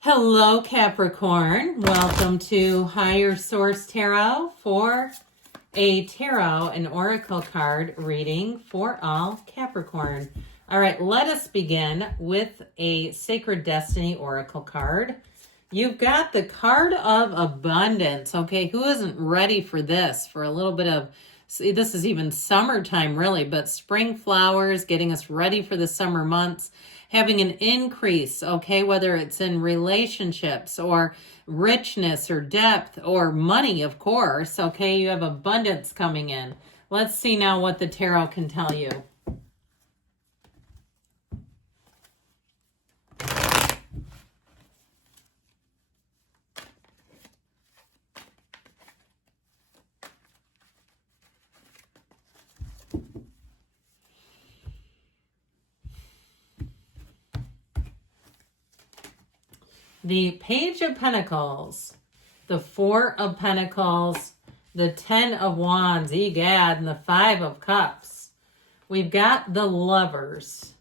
Hello, Capricorn. Welcome to Higher Source Tarot for a tarot and oracle card reading for all Capricorn. All right, let us begin with a Sacred Destiny oracle card. You've got the card of abundance. Okay, who isn't ready for this? For a little bit of, see, this is even summertime really, but spring flowers, getting us ready for the summer months, having an increase, okay, whether it's in relationships or richness or depth or money, of course, okay, you have abundance coming in. Let's see now what the tarot can tell you. The Page of Pentacles, the Four of Pentacles, the Ten of Wands, egad, and the Five of Cups. We've got the Lovers,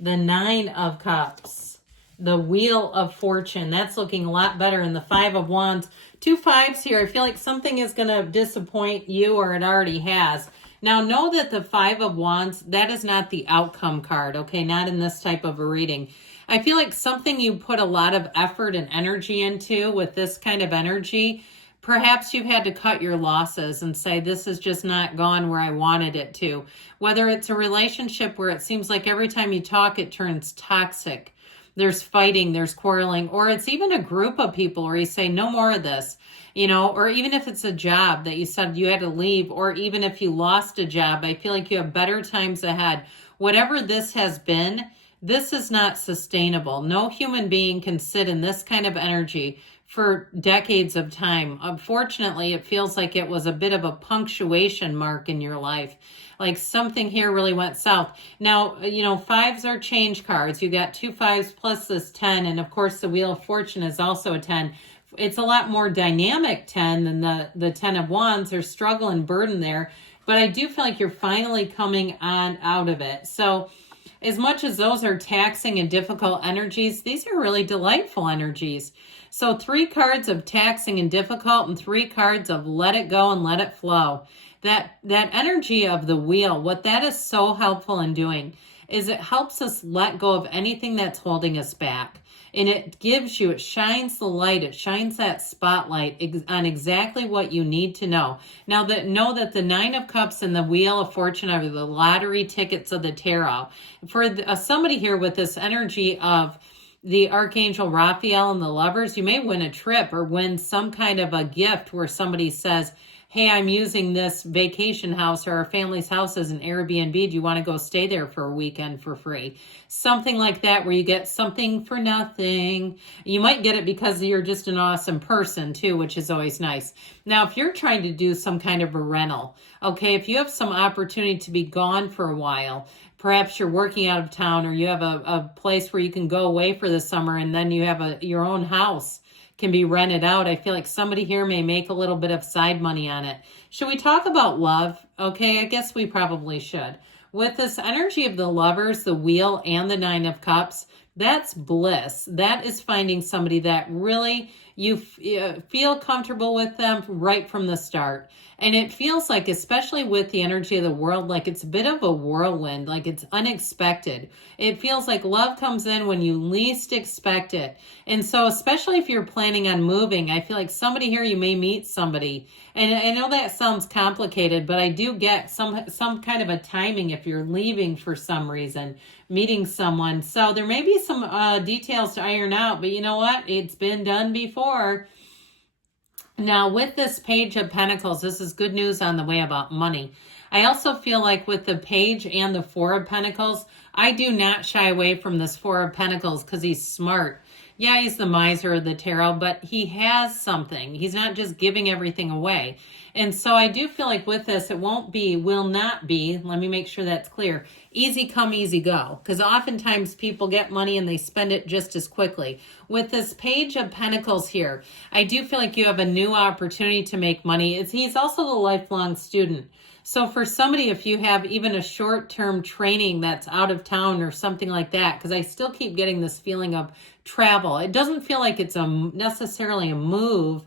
the Nine of Cups, the Wheel of Fortune. That's looking a lot better. And the Five of Wands. 2 5s here. I feel like something is going to disappoint you, or it already has. Now, know that the Five of Wands, that is not the outcome card, okay? Not in this type of a reading. I feel like something you put a lot of effort and energy into with this kind of energy, perhaps you've had to cut your losses and say, this is just not gone where I wanted it to. Whether it's a relationship where it seems like every time you talk, it turns toxic. There's fighting, there's quarreling, or it's even a group of people where you say, no more of this, you know, or even if it's a job that you said you had to leave, or even if you lost a job, I feel like you have better times ahead. Whatever this has been, this is not sustainable. No human being can sit in this kind of energy for decades of time. Unfortunately, it feels like it was a bit of a punctuation mark in your life. Like something here really went south. Now, you know, 5s are change cards. You got 2 5s plus this 10. And of course, the Wheel of Fortune is also a 10. It's a lot more dynamic 10 than the 10 of Wands. There's struggle and burden there. But I do feel like you're finally coming on out of it. So as much as those are taxing and difficult energies, these are really delightful energies. So 3 cards of taxing and difficult and 3 cards of let it go and let it flow. That energy of the wheel, what that is so helpful in doing is it helps us let go of anything that's holding us back. And it gives you, it shines the light, it shines that spotlight on exactly what you need to know. Now, know that the 9 of Cups and the Wheel of Fortune are the lottery tickets of the tarot. For somebody here with this energy of the Archangel Raphael and the Lovers, you may win a trip or win some kind of a gift where somebody says, hey, I'm using this vacation house or our family's house as an Airbnb. Do you want to go stay there for a weekend for free? Something like that where you get something for nothing. You might get it because you're just an awesome person too, which is always nice. Now, if you're trying to do some kind of a rental, okay, if you have some opportunity to be gone for a while, perhaps you're working out of town or you have a place where you can go away for the summer and then you have your own house can be rented out. I feel like somebody here may make a little bit of side money on it. Should we talk about love? Okay, I guess we probably should. With this energy of the Lovers, the Wheel, and the 9 of Cups, that's bliss. That is finding somebody that really you feel comfortable with them right from the start. And it feels like, especially with the energy of the world, like it's a bit of a whirlwind, like it's unexpected. It feels like love comes in when you least expect it. And so, especially if you're planning on moving, I feel like somebody here, you may meet somebody. And I know that sounds complicated, but I do get some kind of a timing if you're leaving for some reason, meeting someone. So there may be some details to iron out, but you know what? It's been done before. Now, with this Page of Pentacles, this is good news on the way about money. I also feel like with the Page and the 4 of Pentacles, I do not shy away from this 4 of Pentacles because he's smart. Yeah, he's the miser of the tarot, but he has something. He's not just giving everything away. And so I do feel like with this, it will not be, let me make sure that's clear, easy come, easy go. Because oftentimes people get money and they spend it just as quickly. With this Page of Pentacles here, I do feel like you have a new opportunity to make money. He's also a lifelong student. So for somebody, if you have even a short-term training that's out of town or something like that, because I still keep getting this feeling of travel. It doesn't feel like it's necessarily a move.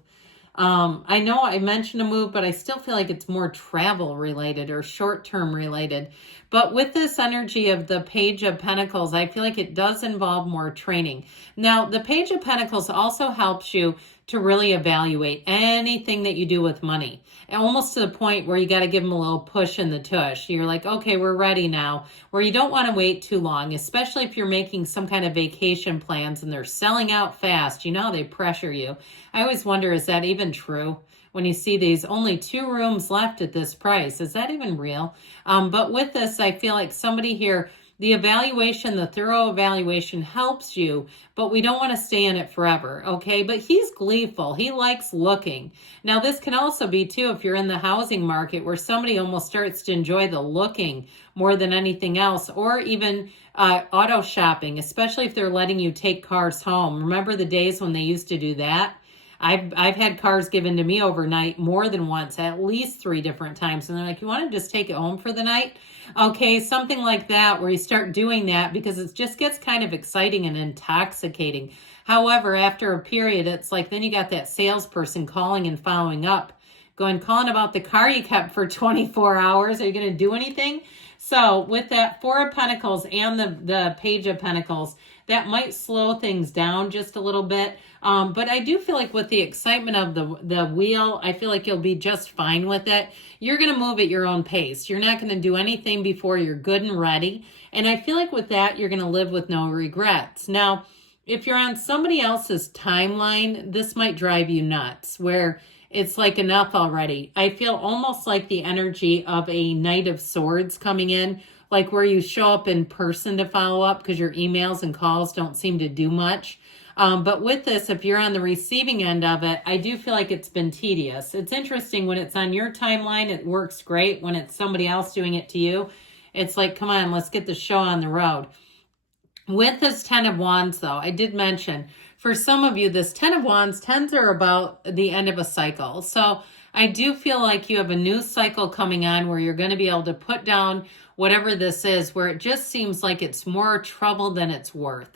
I know I mentioned a move, but I still feel like it's more travel related or short-term related. But with this energy of the Page of Pentacles, I feel like it does involve more training. Now, the Page of Pentacles also helps you to really evaluate anything that you do with money. And almost to the point where you got to give them a little push in the tush. You're like, okay, we're ready now. Where you don't want to wait too long, especially if you're making some kind of vacation plans and they're selling out fast. You know, they pressure you. I always wonder, is that even true? When you see these only 2 rooms left at this price, is that even real? But with this, I feel like somebody here, the evaluation, the thorough evaluation helps you, but we don't want to stay in it forever, okay? But he's gleeful. He likes looking. Now, this can also be, too, if you're in the housing market where somebody almost starts to enjoy the looking more than anything else, or even auto shopping, especially if they're letting you take cars home. Remember the days when they used to do that? I've had cars given to me overnight more than once, at least 3 different times. And they're like, you want to just take it home for the night? Okay, something like that, where you start doing that because it just gets kind of exciting and intoxicating. However, after a period, it's like then you got that salesperson calling and following up, calling about the car you kept for 24 hours. Are you going to do anything? So with that 4 of Pentacles and the Page of Pentacles, that might slow things down just a little bit. But I do feel like with the excitement of the wheel, I feel like you'll be just fine with it. You're going to move at your own pace. You're not going to do anything before you're good and ready. And I feel like with that, you're going to live with no regrets. Now, if you're on somebody else's timeline, this might drive you nuts, where it's like enough already. I feel almost like the energy of a Knight of Swords coming in, like where you show up in person to follow up because your emails and calls don't seem to do much. But with this, if you're on the receiving end of it, I do feel like it's been tedious. It's interesting when it's on your timeline, it works great. When it's somebody else doing it to you, it's like, come on, let's get the show on the road. With this 10 of Wands, though, I did mention, for some of you, this 10 of Wands, 10s are about the end of a cycle. So I do feel like you have a new cycle coming on where you're going to be able to put down whatever this is, where it just seems like it's more trouble than it's worth.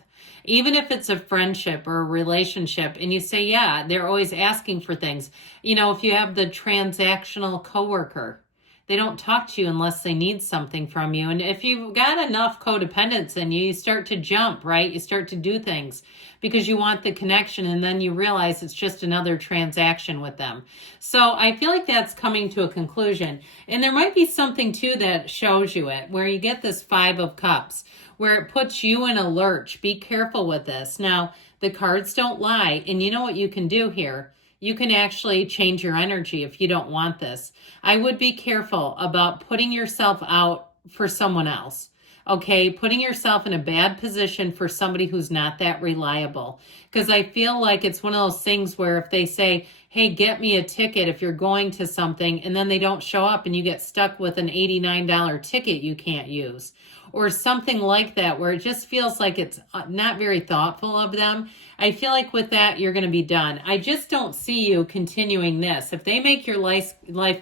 Even if it's a friendship or a relationship and you say, yeah, they're always asking for things. You know, if you have the transactional coworker, they don't talk to you unless they need something from you. And if you've got enough codependence in you, you start to jump, right? You start to do things because you want the connection, and then you realize it's just another transaction with them. So I feel like that's coming to a conclusion. And there might be something too that shows you it, where you get this 5 of Cups, where it puts you in a lurch. Be careful with this. Now, the cards don't lie, and you know what you can do here? You can actually change your energy if you don't want this. I would be careful about putting yourself out for someone else. Okay, putting yourself in a bad position for somebody who's not that reliable. Because I feel like it's one of those things where if they say, hey, get me a ticket if you're going to something, and then they don't show up and you get stuck with an $89 ticket you can't use. Or something like that, where it just feels like it's not very thoughtful of them. I feel like with that, you're going to be done. I just don't see you continuing this. If they make your life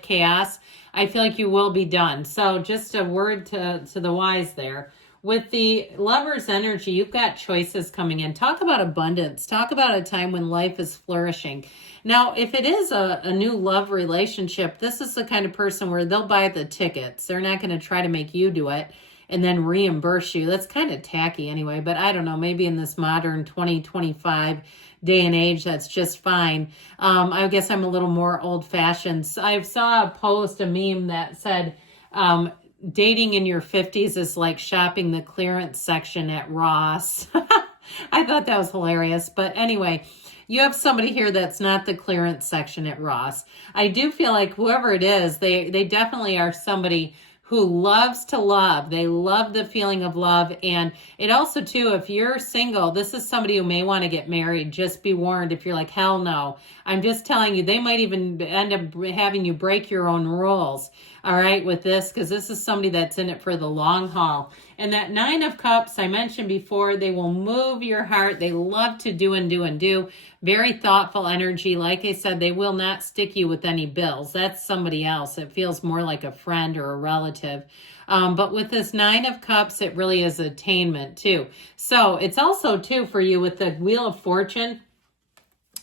chaos, I feel like you will be done. So just a word to the wise there. With the Lover's energy, you've got choices coming in. Talk about abundance. Talk about a time when life is flourishing. Now, if it is a new love relationship, this is the kind of person where they'll buy the tickets. They're not going to try to make you do it and then reimburse you. That's kind of tacky anyway, but I don't know, maybe in this modern 2025 day and age, that's just fine. I guess I'm a little more old-fashioned. I saw a post, a meme that said, dating in your 50s is like shopping the clearance section at Ross. I thought that was hilarious, but anyway, you have somebody here that's not the clearance section at Ross. I do feel like whoever it is, they definitely are somebody who loves to love. They love the feeling of love. And it also, too, if you're single, this is somebody who may want to get married. Just be warned if you're like, hell no. I'm just telling you, they might even end up having you break your own rules. all right, with this, because this is somebody that's in it for the long haul. And that Nine of Cups, I mentioned before, they will move your heart. They love to do and do and do. Very thoughtful energy. Like I said, they will not stick you with any bills. That's somebody else. It feels more like a friend or a relative. But with this Nine of Cups, it really is attainment too. So it's also too for you with the Wheel of Fortune.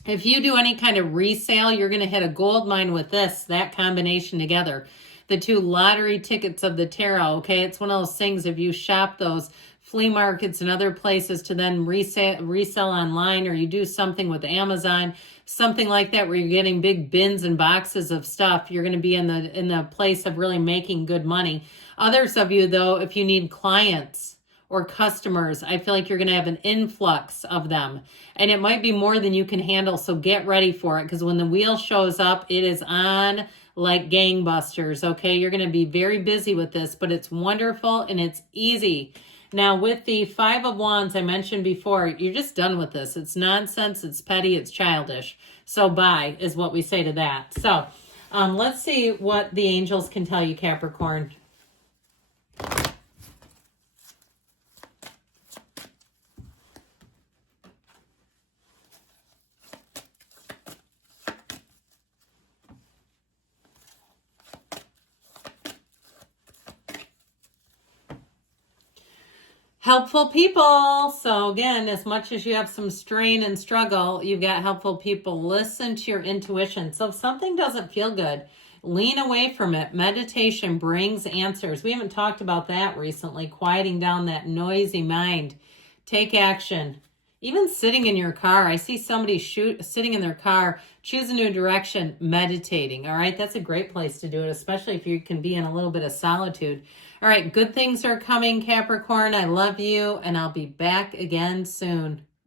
If you do any kind of resale, you're going to hit a gold mine with this, that combination together. The two lottery tickets of the tarot, okay? It's one of those things, if you shop those flea markets and other places to then resell online, or you do something with Amazon, something like that where you're getting big bins and boxes of stuff, you're going to be in the place of really making good money. Others of you, though, if you need clients or customers, I feel like you're going to have an influx of them. And it might be more than you can handle, so get ready for it, because when the wheel shows up, it is on like gangbusters, okay? You're going to be very busy with this, but it's wonderful and it's easy. Now, with the Five of Wands I mentioned before, you're just done with this. It's nonsense, it's petty, it's childish. So bye is what we say to that. So let's see what the angels can tell you, Capricorn. Helpful people. So again, as much as you have some strain and struggle, you've got helpful people. Listen to your intuition. So if something doesn't feel good, lean away from it. Meditation brings answers. We haven't talked about that recently, quieting down that noisy mind. Take action. Even sitting in your car. I see somebody sitting in their car, choose a new direction, meditating. All right, that's a great place to do it, especially if you can be in a little bit of solitude. All right, good things are coming, Capricorn. I love you, and I'll be back again soon.